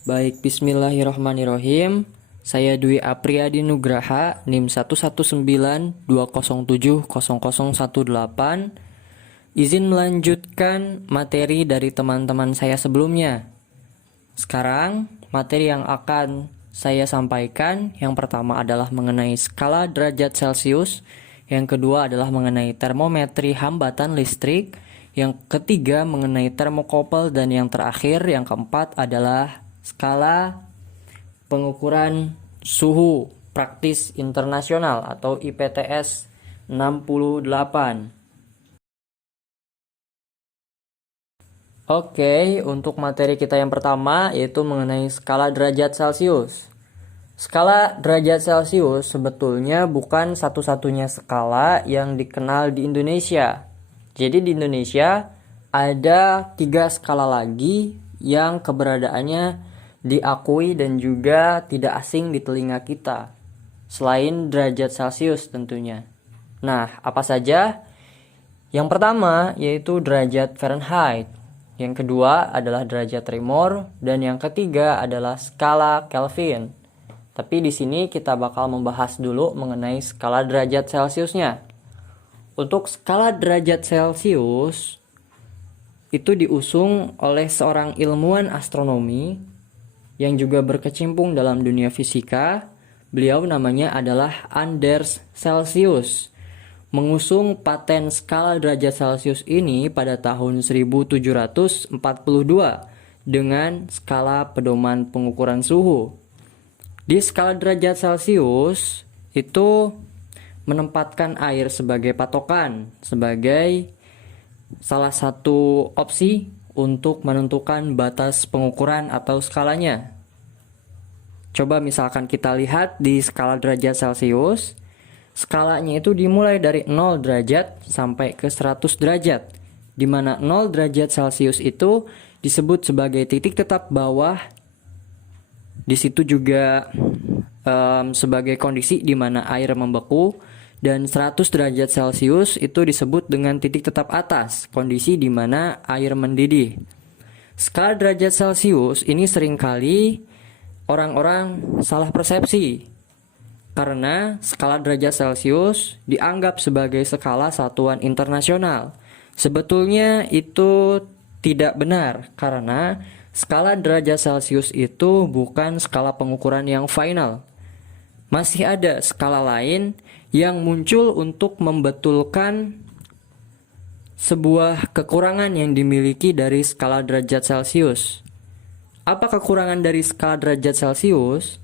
Baik, bismillahirrahmanirrahim. Saya Dwi Apriyadi Nugraha, NIM 11920070018. Izin melanjutkan materi dari teman-teman saya sebelumnya. Sekarang, materi yang akan saya sampaikan yang pertama adalah mengenai skala derajat Celcius, yang kedua adalah mengenai termometri hambatan listrik, yang ketiga mengenai termokouple, dan yang terakhir, yang keempat adalah skala pengukuran suhu praktis internasional atau IPTS 68. Oke, untuk materi kita yang pertama yaitu mengenai skala derajat Celcius. Skala derajat Celcius sebetulnya bukan satu-satunya skala yang dikenal di Indonesia. Jadi di Indonesia ada 3 skala lagi yang keberadaannya diakui dan juga tidak asing di telinga kita, selain derajat Celcius tentunya. Nah, apa saja? Yang pertama yaitu derajat Fahrenheit. Yang kedua adalah derajat Reaumur, dan yang ketiga adalah skala Kelvin. Tapi di sini kita bakal membahas dulu mengenai skala derajat Celciusnya. Untuk skala derajat Celcius itu diusung oleh seorang ilmuwan astronomi yang juga berkecimpung dalam dunia fisika. Beliau namanya adalah Anders Celsius. Mengusung paten skala derajat Celcius ini pada tahun 1742 dengan skala pedoman pengukuran suhu. Di skala derajat Celcius itu menempatkan air sebagai patokan, sebagai salah satu opsi untuk menentukan batas pengukuran atau skalanya. Coba misalkan kita lihat di skala derajat Celcius, skalanya itu dimulai dari 0 derajat sampai ke 100 derajat, di mana 0 derajat Celcius itu disebut sebagai titik tetap bawah. Di situ juga sebagai kondisi di mana air membeku, dan 100 derajat Celcius itu disebut dengan titik tetap atas, kondisi di mana air mendidih. Skala derajat Celcius ini seringkali orang-orang salah persepsi, karena skala derajat Celcius dianggap sebagai skala satuan internasional. Sebetulnya itu tidak benar, karena skala derajat Celcius itu bukan skala pengukuran yang final. Masih ada skala lain yang muncul untuk membetulkan sebuah kekurangan yang dimiliki dari skala derajat Celcius. Apa kekurangan dari skala derajat Celcius?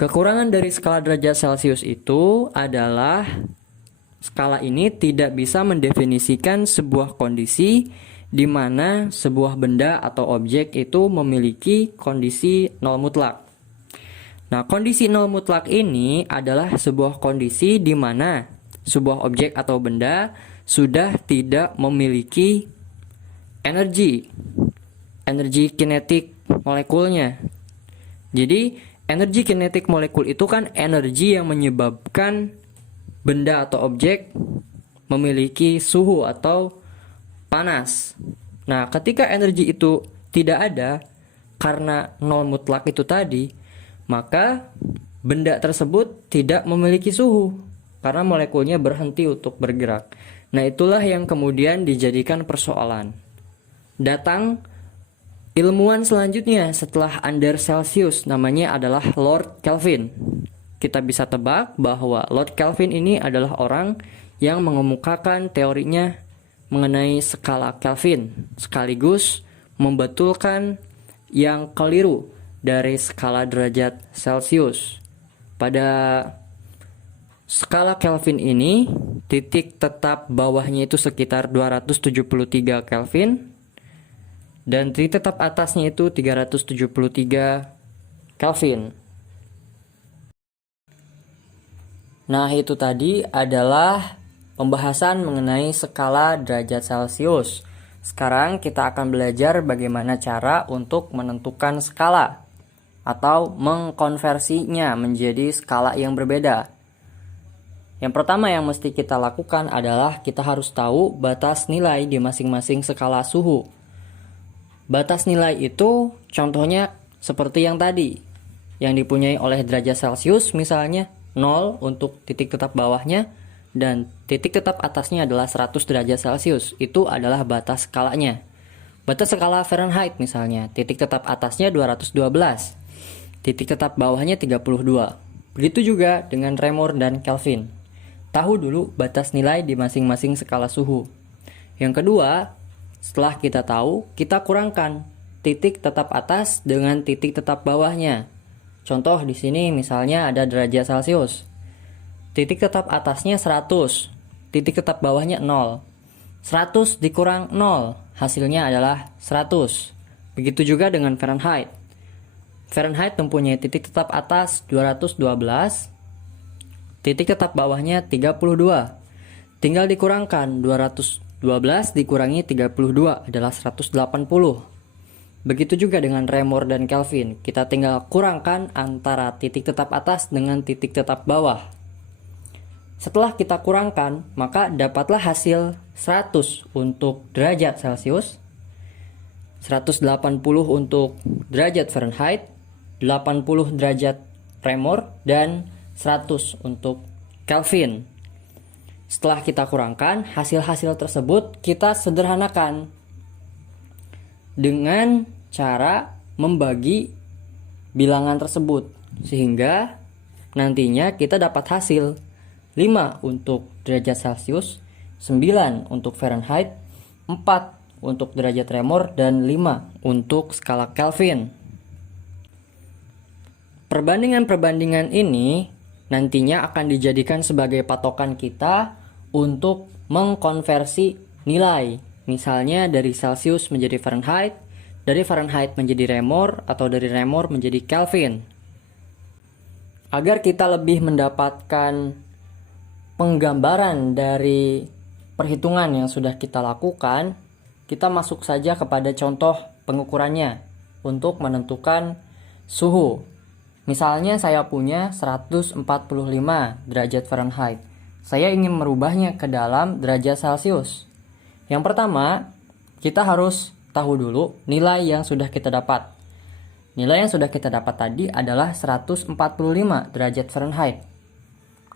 Kekurangan dari skala derajat Celcius itu adalah skala ini tidak bisa mendefinisikan sebuah kondisi di mana sebuah benda atau objek itu memiliki kondisi nol mutlak. Nah, kondisi nol mutlak ini adalah sebuah kondisi di mana sebuah objek atau benda sudah tidak memiliki energi kinetik molekulnya. Jadi, energi kinetik molekul itu kan energi yang menyebabkan benda atau objek memiliki suhu atau panas. Nah, ketika energi itu tidak ada karena nol mutlak itu tadi, maka benda tersebut tidak memiliki suhu karena molekulnya berhenti untuk bergerak. Nah, itulah yang kemudian dijadikan persoalan. Datang ilmuwan selanjutnya setelah Anders Celsius, namanya adalah Lord Kelvin. Kita bisa tebak bahwa Lord Kelvin ini adalah orang yang mengemukakan teorinya mengenai skala Kelvin, sekaligus membetulkan yang keliru dari skala derajat Celcius. Pada skala Kelvin ini, titik tetap bawahnya itu sekitar 273 Kelvin, dan titik tetap atasnya itu 373 Kelvin. Nah, itu tadi adalah pembahasan mengenai skala derajat Celcius. Sekarang kita akan belajar bagaimana cara untuk menentukan skala atau mengkonversinya menjadi skala yang berbeda. Yang pertama yang mesti kita lakukan adalah kita harus tahu batas nilai di masing-masing skala suhu. Batas nilai itu contohnya seperti yang tadi, yang dipunyai oleh derajat Celcius misalnya 0 untuk titik tetap bawahnya dan titik tetap atasnya adalah 100 derajat Celcius. Itu adalah batas skalanya. Batas skala Fahrenheit misalnya, titik tetap atasnya 212, titik tetap bawahnya 32. Begitu juga dengan Reaumur dan Kelvin. Tahu dulu batas nilai di masing-masing skala suhu. Yang kedua, setelah kita tahu, kita kurangkan titik tetap atas dengan titik tetap bawahnya. Contoh di sini misalnya ada derajat Celcius. Titik tetap atasnya 100, titik tetap bawahnya 0. 100 dikurang 0, hasilnya adalah 100. Begitu juga dengan Fahrenheit. Fahrenheit mempunyai titik tetap atas 212, titik tetap bawahnya 32. Tinggal dikurangkan 212 dikurangi 32 adalah 180. Begitu juga dengan Reaumur dan Kelvin. Kita tinggal kurangkan antara titik tetap atas dengan titik tetap bawah. Setelah kita kurangkan, maka dapatlah hasil 100 untuk derajat Celcius, 180 untuk derajat Fahrenheit, 80 derajat Reaumur, dan 100 untuk Kelvin. Setelah kita kurangkan, hasil-hasil tersebut kita sederhanakan dengan cara membagi bilangan tersebut. Sehingga nantinya kita dapat hasil 5 untuk derajat Celcius, 9 untuk Fahrenheit, 4 untuk derajat Reaumur, dan 5 untuk skala Kelvin. Perbandingan-perbandingan ini nantinya akan dijadikan sebagai patokan kita untuk mengkonversi nilai. Misalnya dari Celcius menjadi Fahrenheit, dari Fahrenheit menjadi Reaumur, atau dari Reaumur menjadi Kelvin. Agar kita lebih mendapatkan penggambaran dari perhitungan yang sudah kita lakukan, kita masuk saja kepada contoh pengukurannya untuk menentukan suhu. Misalnya saya punya 145 derajat Fahrenheit. Saya ingin merubahnya ke dalam derajat Celcius. Yang pertama, kita harus tahu dulu nilai yang sudah kita dapat. Nilai yang sudah kita dapat tadi adalah 145 derajat Fahrenheit.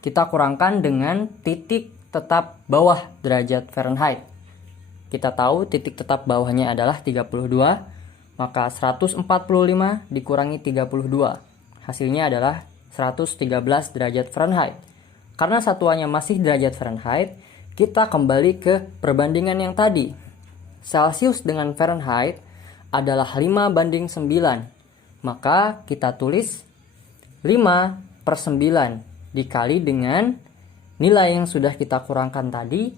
Kita kurangkan dengan titik tetap bawah derajat Fahrenheit. Kita tahu titik tetap bawahnya adalah 32, maka 145 dikurangi 32. Hasilnya adalah 113 derajat Fahrenheit. Karena satuannya masih derajat Fahrenheit, kita kembali ke perbandingan yang tadi. Celcius dengan Fahrenheit adalah 5:9. Maka kita tulis 5/9 dikali dengan nilai yang sudah kita kurangkan tadi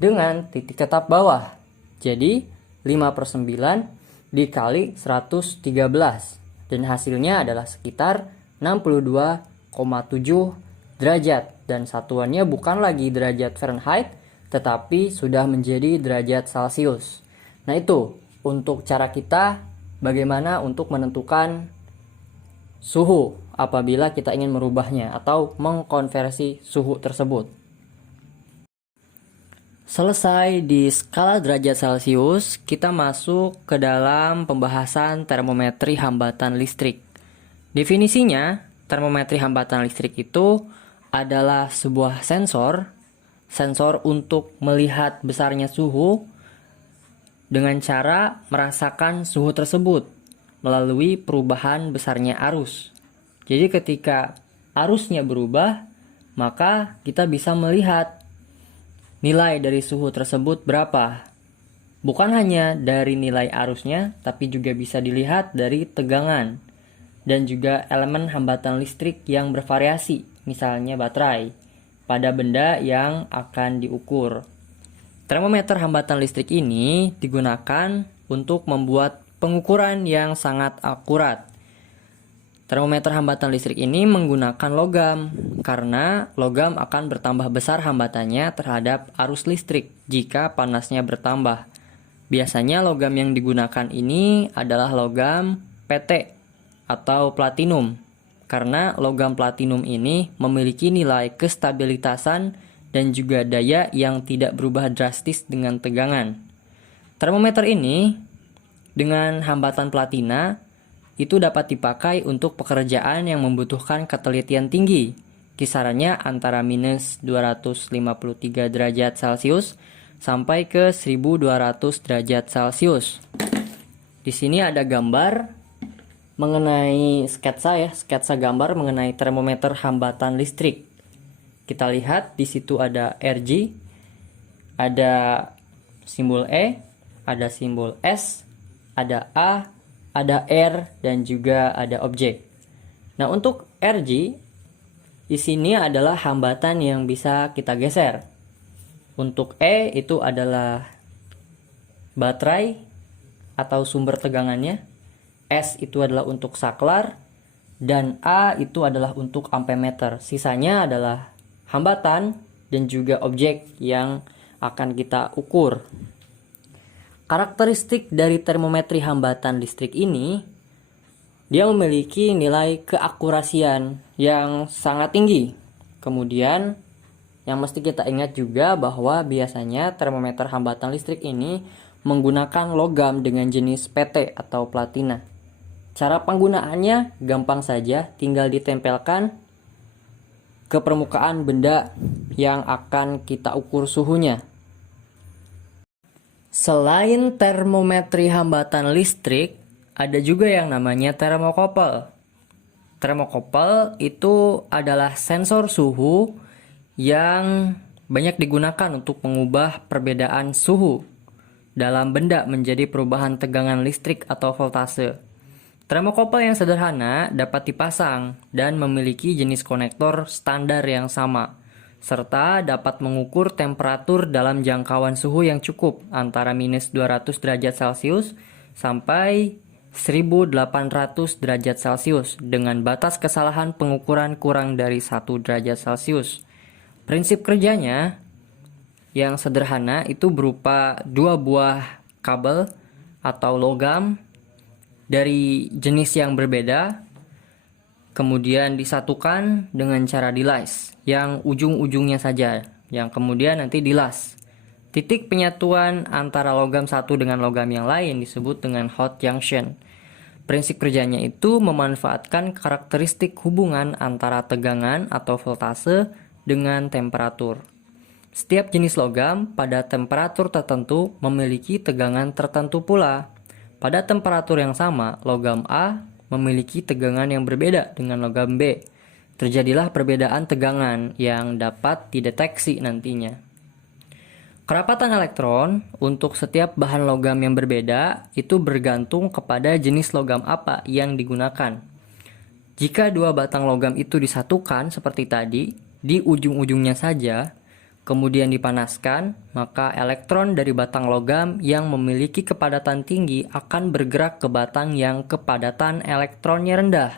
dengan titik tetap bawah. Jadi 5/9 dikali 113. Dan hasilnya adalah sekitar 62,7 derajat. Dan satuannya bukan lagi derajat Fahrenheit, tetapi sudah menjadi derajat Celcius. Nah itu untuk cara kita bagaimana untuk menentukan suhu apabila kita ingin merubahnya atau mengkonversi suhu tersebut. Selesai di skala derajat Celcius, kita masuk ke dalam pembahasan termometri hambatan listrik. Definisinya, termometri hambatan listrik itu adalah sebuah sensor untuk melihat besarnya suhu dengan cara merasakan suhu tersebut melalui perubahan besarnya arus. Jadi ketika arusnya berubah, maka kita bisa melihat nilai dari suhu tersebut berapa. Bukan hanya dari nilai arusnya, tapi juga bisa dilihat dari tegangan dan juga elemen hambatan listrik yang bervariasi, misalnya baterai, pada benda yang akan diukur. Termometer hambatan listrik ini digunakan untuk membuat pengukuran yang sangat akurat. Termometer hambatan listrik ini menggunakan logam, karena logam akan bertambah besar hambatannya terhadap arus listrik jika panasnya bertambah. Biasanya logam yang digunakan ini adalah logam PT atau platinum, karena logam platinum ini memiliki nilai kestabilitasan dan juga daya yang tidak berubah drastis dengan tegangan. Termometer ini dengan hambatan platina itu dapat dipakai untuk pekerjaan yang membutuhkan ketelitian tinggi. Kisarannya antara minus 253 derajat Celcius sampai ke 1200 derajat Celcius. Di sini ada gambar mengenai sketsa gambar mengenai termometer hambatan listrik. Kita lihat di situ ada RG, ada simbol E, ada simbol S, ada A, ada R, dan juga ada objek. Nah, untuk RG di sini adalah hambatan yang bisa kita geser. Untuk E itu adalah baterai atau sumber tegangannya, S itu adalah untuk saklar, dan A itu adalah untuk ampemeter. Sisanya adalah hambatan dan juga objek yang akan kita ukur. Karakteristik dari termometri hambatan listrik ini, dia memiliki nilai keakurasian yang sangat tinggi. Kemudian, yang mesti kita ingat juga bahwa biasanya termometer hambatan listrik ini menggunakan logam dengan jenis PT atau platina. Cara penggunaannya gampang saja, tinggal ditempelkan ke permukaan benda yang akan kita ukur suhunya. Selain termometri hambatan listrik, ada juga yang namanya termokopel. Termokopel itu adalah sensor suhu yang banyak digunakan untuk mengubah perbedaan suhu dalam benda menjadi perubahan tegangan listrik atau voltase. Termokopel yang sederhana dapat dipasang dan memiliki jenis konektor standar yang sama, serta dapat mengukur temperatur dalam jangkauan suhu yang cukup antara minus 200 derajat Celcius sampai 1800 derajat Celcius dengan batas kesalahan pengukuran kurang dari 1 derajat Celcius. Prinsip kerjanya yang sederhana itu berupa 2 buah kabel atau logam dari jenis yang berbeda, kemudian disatukan dengan cara dilas, yang ujung-ujungnya saja, yang kemudian nanti dilas. Titik penyatuan antara logam satu dengan logam yang lain disebut dengan hot junction. Prinsip kerjanya itu memanfaatkan karakteristik hubungan antara tegangan atau voltase dengan temperatur. Setiap jenis logam pada temperatur tertentu memiliki tegangan tertentu pula. Pada temperatur yang sama, logam A memiliki tegangan yang berbeda dengan logam B. Terjadilah perbedaan tegangan yang dapat dideteksi nantinya. Kerapatan elektron untuk setiap bahan logam yang berbeda itu bergantung kepada jenis logam apa yang digunakan. Jika 2 batang logam itu disatukan seperti tadi, di ujung-ujungnya saja, kemudian dipanaskan, maka elektron dari batang logam yang memiliki kepadatan tinggi akan bergerak ke batang yang kepadatan elektronnya rendah.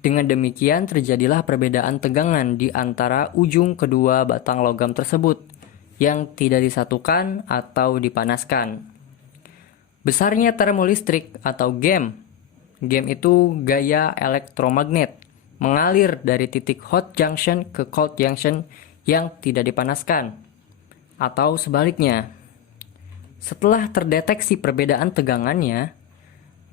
Dengan demikian terjadilah perbedaan tegangan di antara ujung kedua batang logam tersebut yang tidak disatukan atau dipanaskan. Besarnya termolistrik atau GAM. GAM itu gaya elektromagnet, mengalir dari titik hot junction ke cold junction yang tidak dipanaskan, atau sebaliknya. Setelah terdeteksi perbedaan tegangannya,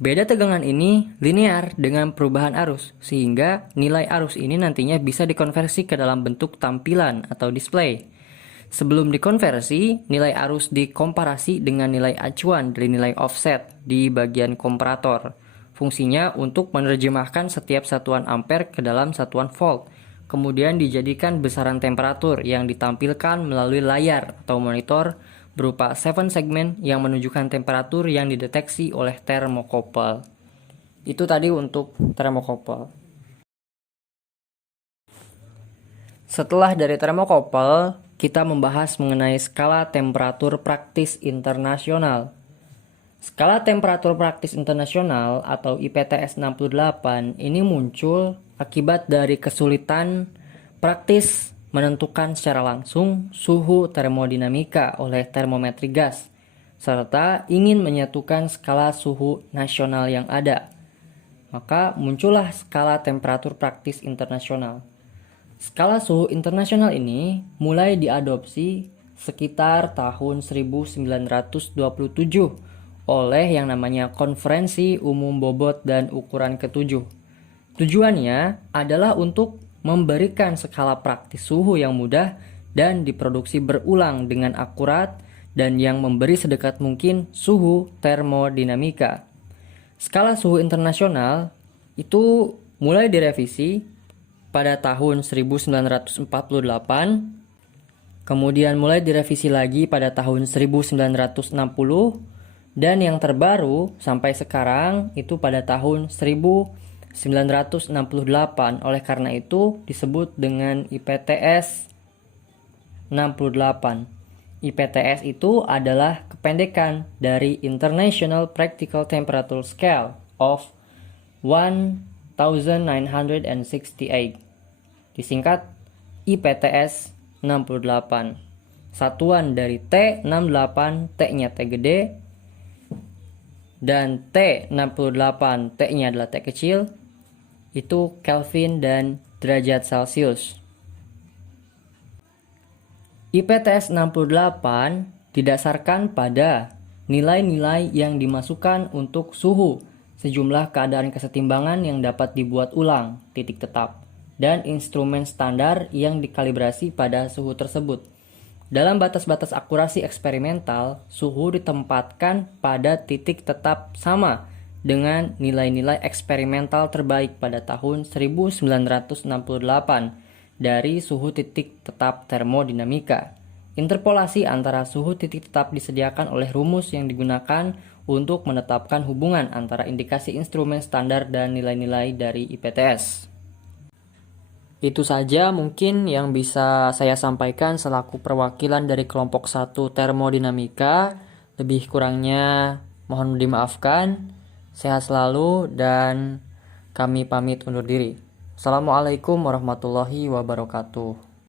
beda tegangan ini linear dengan perubahan arus, sehingga nilai arus ini nantinya bisa dikonversi ke dalam bentuk tampilan atau display. Sebelum dikonversi, nilai arus dikomparasi dengan nilai acuan dari nilai offset di bagian komparator. Fungsinya untuk menerjemahkan setiap satuan ampere ke dalam satuan volt, kemudian dijadikan besaran temperatur yang ditampilkan melalui layar atau monitor berupa 7 segmen yang menunjukkan temperatur yang dideteksi oleh termokopel. Itu tadi untuk termokopel. Setelah dari termokopel, kita membahas mengenai skala temperatur praktis internasional. Skala temperatur praktis internasional atau IPTS 68 ini muncul akibat dari kesulitan praktis menentukan secara langsung suhu termodinamika oleh termometri gas, serta ingin menyatukan skala suhu nasional yang ada. Maka muncullah skala temperatur praktis internasional. Skala suhu internasional ini mulai diadopsi sekitar tahun 1927 oleh yang namanya Konferensi Umum Bobot dan Ukuran ke-7. Tujuannya adalah untuk memberikan skala praktis suhu yang mudah dan diproduksi berulang dengan akurat dan yang memberi sedekat mungkin suhu termodinamika. Skala suhu internasional itu mulai direvisi pada tahun 1948, kemudian mulai direvisi lagi pada tahun 1960, dan yang terbaru sampai sekarang itu pada tahun 1968. Oleh karena itu disebut dengan IPTS 68. IPTS itu adalah kependekan dari International Practical Temperature Scale of 1968. Disingkat IPTS 68. Satuan dari T68, T-nya T gede, dan T68, T-nya adalah T kecil, itu Kelvin dan derajat Celcius. IPTS 68 didasarkan pada nilai-nilai yang dimasukkan untuk suhu, sejumlah keadaan kesetimbangan yang dapat dibuat ulang, titik tetap, dan instrumen standar yang dikalibrasi pada suhu tersebut. Dalam batas-batas akurasi eksperimental, suhu ditempatkan pada titik tetap sama dengan nilai-nilai eksperimental terbaik pada tahun 1968 dari suhu titik tetap termodinamika. Interpolasi antara suhu titik tetap disediakan oleh rumus yang digunakan untuk menetapkan hubungan antara indikasi instrumen standar dan nilai-nilai dari IPTS. Itu saja mungkin yang bisa saya sampaikan selaku perwakilan dari kelompok 1 termodinamika. Lebih kurangnya mohon dimaafkan. Sehat selalu dan kami pamit undur diri. Assalamualaikum warahmatullahi wabarakatuh.